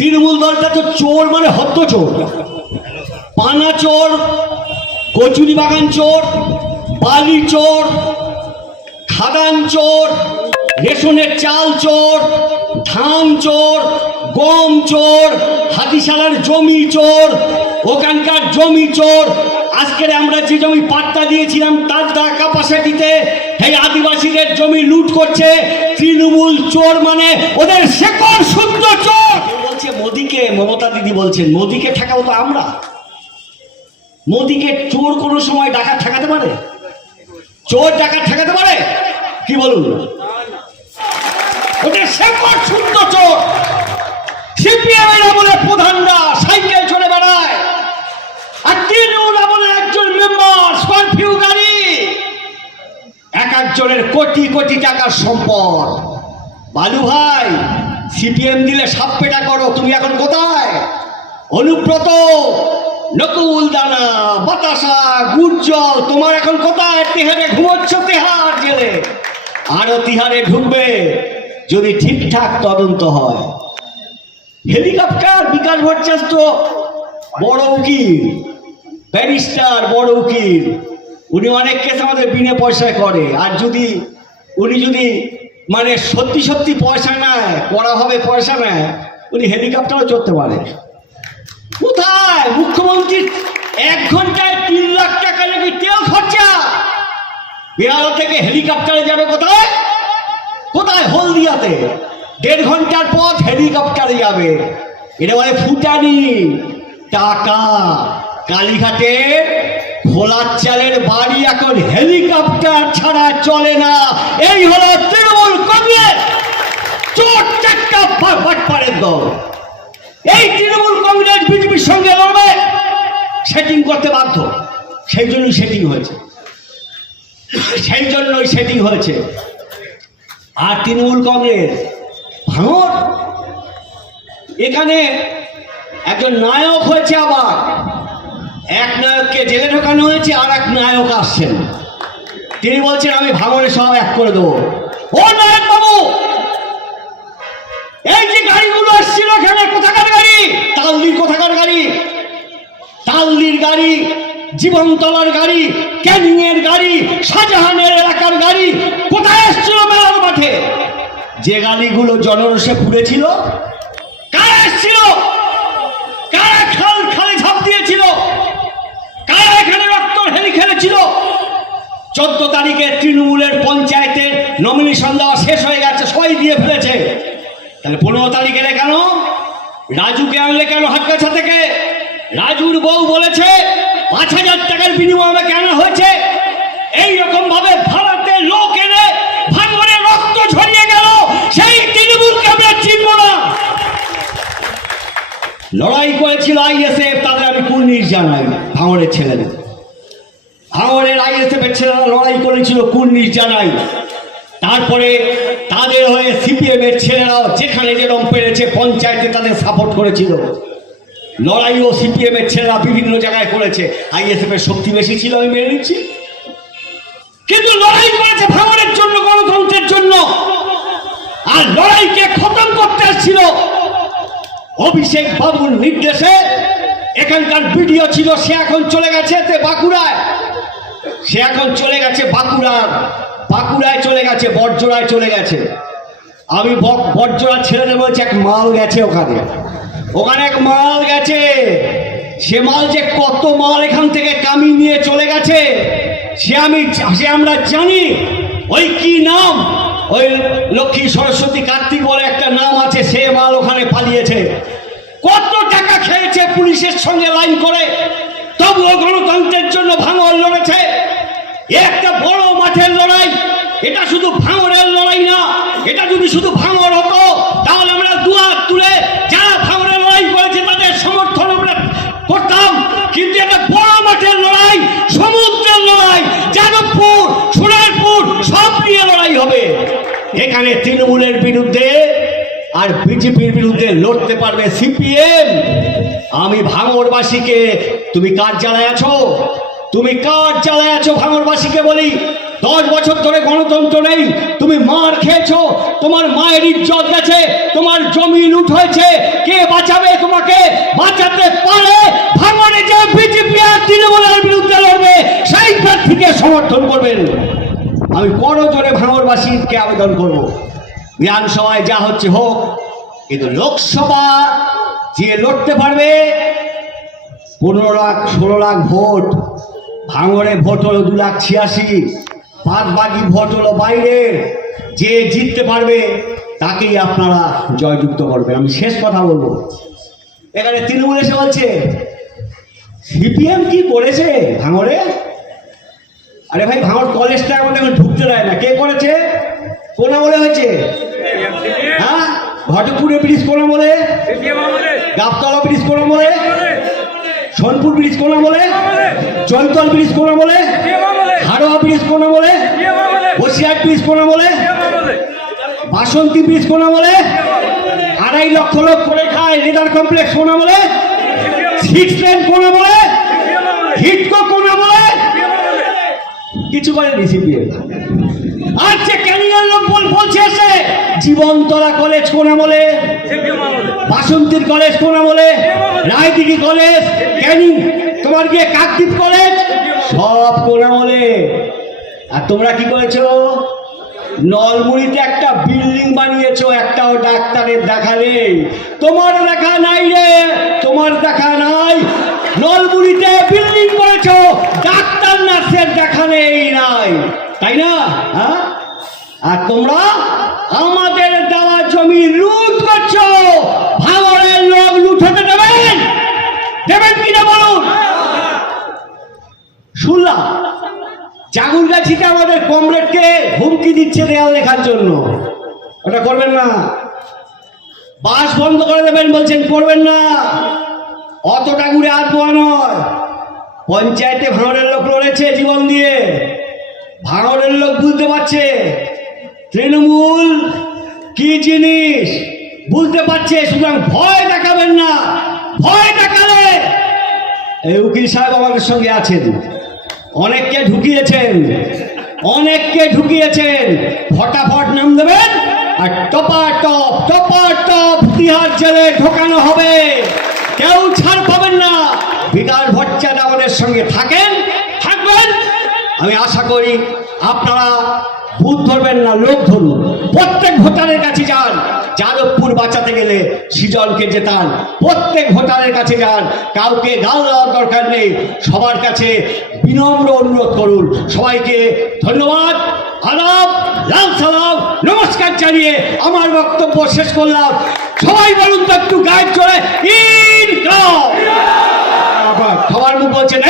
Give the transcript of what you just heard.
তৃণমূল দলটা তো চোর মানে হত্য চোর, পানা চোর, কচুরি বাগান চোর, বালি চোর, খাদান চোর, রেশনের চাল চোর, ধান চোর, গম চোর, হাতিশালার জমি চোর, ওখানকার জমি চোর। আজকের আমরা যে জমি পাট্টা দিয়েছিলাম তার ক্যাপাসিটিতে এই আদিবাসীদের জমি লুট করছে তৃণমূল চোর, মানে ওদের শেকড় শুদ্ধ চোর। বলছে মোদিকে, মমতা দিদি বলছেন মোদিকে ঠেকাবো তো আমরা। মোদিকে চোর কোনো সময় ডাকাত ঠেকাতে পারে? চোর ডাকাত ঠেকাতে পারে? কি বলুন? ওদের শেকড় শুদ্ধ চোর। সিপিএম এর আমলে প্রধানরা সাইকেল চড়ে বেড়ায়, আর তৃণমূল আমলে একজন মেম্বার স্করপিও গাড়ি, এক একজনের কোটি কোটি টাকার সম্পদ। বালু ভাই, সিপিএম দিলে সাপ পেটা করো, তুমি এখন কোথায়? অনুব্রত, নকুল দানা, বাতাসা, গুজ্জল, তোমার এখন কোথায়? তিহারে ঘুমোচ্ছ, তিহার জেলে। আরো তিহারে ঢুকবে যদি ঠিকঠাক তদন্ত হয়। হেলিকপ্টার, বিকাশ ভট্টাচার্য বড় উকিল, ব্যারিস্টার, বড় উকিল, উনি অনেক কেস আমাদের বিনা পয়সায় করে। আর যদি উনি যদি মানে সত্যি সত্যি পয়সা নেয়, করা হবে পয়সা নেয়, উনি হেলিকপ্টারও চড়তে পারে। কোথায় মুখ্যমন্ত্রী 1 ঘন্টায় 3 লাখ টাকা নাকি তেল খরচা? বেহালা থেকে হেলিকপ্টারে যাবে কোথায়? কোথায়? হলদিয়াতে 1.5 ঘন্টার পথ হেলিকপ্টারে যাবে। এটা বলে ফুটানি টাকা। কালীঘাটে খোলার চালের বাড়ি এখন হেলিকপ্টার ছাড়া চলে না। এই হলো তৃণমূল কংগ্রেস চোর চাক্কা বাটপাড়ের দল। এই তৃণমূল কংগ্রেস বিজেপির সঙ্গে লড়বে, সেটিং করতে বাধ্য। সেই জন্যই সেটিং হয়েছে, সেই জন্যই সেটিং হয়েছে। আর তৃণমূল কংগ্রেস ভাঙর, এখানে একজন নায়ক হয়েছে, আবার এক নায়ককে জেলে ঢোকানো হয়েছে, আর এক নায়ক আসছেন, তিনি বলছেন আমি ভাঙরে সব এক করে দেবো। ও নায়ক বাবু, এই যে গাড়িগুলো আসছিল এখানে, কোথাকার গাড়ি? তালদির কোথাকার গাড়ি? তালদির গাড়ি, জীবনতলার গাড়ি, ক্যানিং এর গাড়ি, শাহজাহানের এলাকার গাড়ি কোথায় এসছিল মেলার মাঠে? যে গাড়িগুলো জনরসে পুড়েছিল, কারা এসছিল? কারা খালে ঝাঁপ দিয়েছিল? কারা এখানে রক্ত হেলি খেলেছিল? 14 তারিখে তৃণমূলের পঞ্চায়েতের নমিনেশন দেওয়া শেষ হয়ে গেছে, সবাই দিয়ে ফেলেছে। তাহলে 15 তারিখ এলে কেন? রাজুকে আনলে কেন হাটকাছা থেকে? রাজুর বউ বলেছে 5000 টাকার বিনিময়ে কেন হয়েছে? এইরকম ভাবে ভারতে লোক এনে ভাঙরে রক্ত ঝরিয়ে গেল, সেই তৃণমূলকে আমরা চিনব না। লড়াই করেছিল আইএসএফ, তাদের আমি কুর্নিশ জানাই। ভাঙরের ছেলেরা, ভাঙরের আইএসএফ এর ছেলেরা লড়াই করেছিল, কুর্নিশ জানাই। তারপরে তাদের হয়ে সিপিএম এর ছেলেরাও যেখানে যেরকম পেরেছে পঞ্চায়েতে তাদের সাপোর্ট করেছিল। লড়াইও সিপিএম এর ছেলেরা বিভিন্ন জায়গায় করেছে। আইএসএফ এর শক্তি বেশি ছিল, আমি মেনে নিচ্ছি, কিন্তু লড়াই করেছে ভাঙনের জন্য, গণতন্ত্রের জন্য। আর লড়াইকে খতম করতে এসেছিল অভিষেক বাবুর নির্দেশে। এখানকার বিডিও ছিল, সে এখন চলে গেছে বাঁকুড়ায়, সে এখন চলে গেছে বাঁকুড়ায় চলে গেছে, বড়জোড়ায় চলে গেছে। আমি বড়জোড়া ছেড়ে বলছি, এক মাল গেছে ওখানে এক মাল গেছে। সে মাল যে কত মাল এখান থেকে কামি নিয়ে চলে গেছে সে আমরা জানি। ওই কি নাম, ওই লক্ষ্মী সরস্বতী কার্তিক বলে একটা নাম আছে, সে মাল ওখানে পালিয়েছে। কত টাকা খেয়েছে পুলিশের সঙ্গে লাইন করে, তবুও গণতন্ত্রের জন্য ভাঙর লড়েছে। একটা বড় মাঠের লড়াই, এটা শুধু ভাঙরের লড়াই না। এটা যদি শুধু ভাঙর হতো তাহলে আমরা দুহাত তুলে যারা ভাঙরের লড়াই করেছে তাদের সমর্থন আমরা করতাম। কিন্তু এটা বড় মাঠের লড়াই, সমুদ্রের লড়াই, যাদবপুর, সোনারপুর সব নিয়ে লড়াই হবে। এখানে তৃণমূলের বিরুদ্ধে আর বিজেপির বিরুদ্ধে লড়তে পারবে সিপিএম। আমি ভাঙরবাসীকে, তুমি কার জ্বালায় আছো? তুমি কার জ্বালায় আছো? ভাঙরবাসীকে বলি, 10 বছর ধরে গণতন্ত্র নেই, তুমি মার খেয়েছো, তোমার মায়ের ইজ্জত গেছে, তোমার জমি লুট হয়েছে, কে বাঁচাবে তোমাকে? বাঁচাতে পারে ভাঙড়ে যে বিজেপি আর তৃণমূলের বিরুদ্ধে লড়বে সেই প্রার্থীকে সমর্থন করবেন। আমি বড় জোরে ভাঙড়বাসীকে আবেদন করব, বিধানসভায় যা হচ্ছে হোক, কিন্তু লোকসভা যে লড়তে পারবে 15 লাখ 16 লাখ ভোট, ভাঙড়ে ভোট হলো 2,86,000, বাদ বাকি ভোট হলো বাইরে, যে জিততে পারবে তাকেই আপনারা জয়যুক্ত করবেন। আমি শেষ কথা বলবো, এখানে তৃণমূল এসে বলছে সিপিএম কি করেছে ভাঙড়ে? আরে ভাই, ভাঙড় কলেজটা এখন ঢুকতে দেয় না, কে করেছে? কোন আমলে হয়েছে? হ্যাঁ, ঘটপুরে ব্রিজ কোন আমলে? গাবতলা ব্রিজ কোন আমলে? সোনপুর ব্রিজ কোন আমলে? চৈতল ব্রিজ কোন আমলে? হাড়োয়া ব্রিজ কোন আমলে? বসিরহাট ব্রিজ কোন আমলে? বাসন্তী ব্রিজ কোন আমলে? 2.5 লক্ষ লোক করে খায় লেদার কমপ্লেক্স কোন আমলে? 6 লেন কোন আমলে? হিটকো কোন আমলে? কিছু করেনি সিপিএম। আর যে ক্যানিয়ার লোক বলছে এসে জীবনতলা কলেজ কোন আমলে? বাসন্তীর কলেজ কোন আমলে? রায়দিঘি কলেজ, ক্যানিং, তোমার গিয়ে কাকদ্বীপ কলেজ, সব কোন আমলে? আর তোমরা কি করেছো? নলমুড়িতে একটা বিল্ডিং বানিয়েছো, একটাও ডাক্তারের দেখা নেই। তোমার দেখা নাই রে, তোমার দেখা নাই। নলমুড়িতে বিল্ডিং করেছো, ডাক্তার নার্সের দেখা নেই নাই, তাই না? হ্যাঁ, আর তোমরা আমাদের দেওয়া জমি লুট করছো। ভাঙড়ের লোক লুট হতে দেবেন? দেবেন কিনা বলুন? শুনলাম জাগুরগাছিতে আমাদের কমরেডকে হুমকি দিচ্ছে দেয়াল লেখার জন্য, ওটা করবেন না। বাস বন্ধ করে দেবেন বলছেন, করবেন না। অতটা ঘুরে হাত পোয়া নয়। পঞ্চায়েতে ভাঙড়ের লোক লড়েছে জীবন দিয়ে, ভাঙড়ের লোক বুঝতে পারছে তৃণমূল কি জিনিস, বুঝতে পারছে। সুতরাং ভয় দেখাবেন না। ভয় দেখালে এই উকিল সাহেব আমাদের সঙ্গে আছেন, অনেককে ঢুকিয়েছেন। ফটাফট নাম দেবেন আর টপাটপ তিহার জেলে ঢোকানো হবে। কেউ ছাড় পাবেন না। বিকাশ ভট্টাচার্য আমাদের সঙ্গে থাকবেন। আমি আশা করি আপনারা ভূত ধরবেন না, লোক ধরুন। প্রত্যেক ভোটারের কাছে যান। যাদবপুর বাঁচাতে গেলে সৃজনকে জেতান। প্রত্যেক ভোটারের কাছে যান, কাউকে গাল দেওয়ার দরকার নেই। সবার কাছে বিনম্র অনুরোধ করুন। সবাইকে ধন্যবাদ, আদাব, লাল সালাম, নমস্কার জানিয়ে আমার বক্তব্য শেষ করলাম। সবাই বলুন তো একটু গায়ের চড়ে ইনকলাব। সবার মুখ বলছেন